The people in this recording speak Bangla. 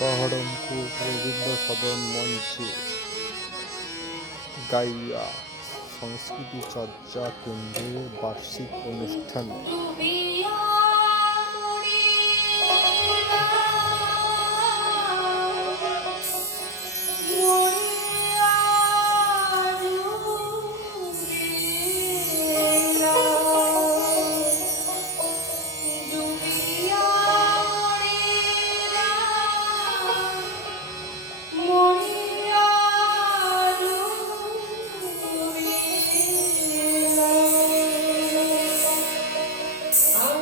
বহরমপুর গোবিন্দ সদন মঞ্চে। গাইয়া সংস্কৃতি চর্চা কেন্দ্রের বার্ষিক অনুষ্ঠান। Oh.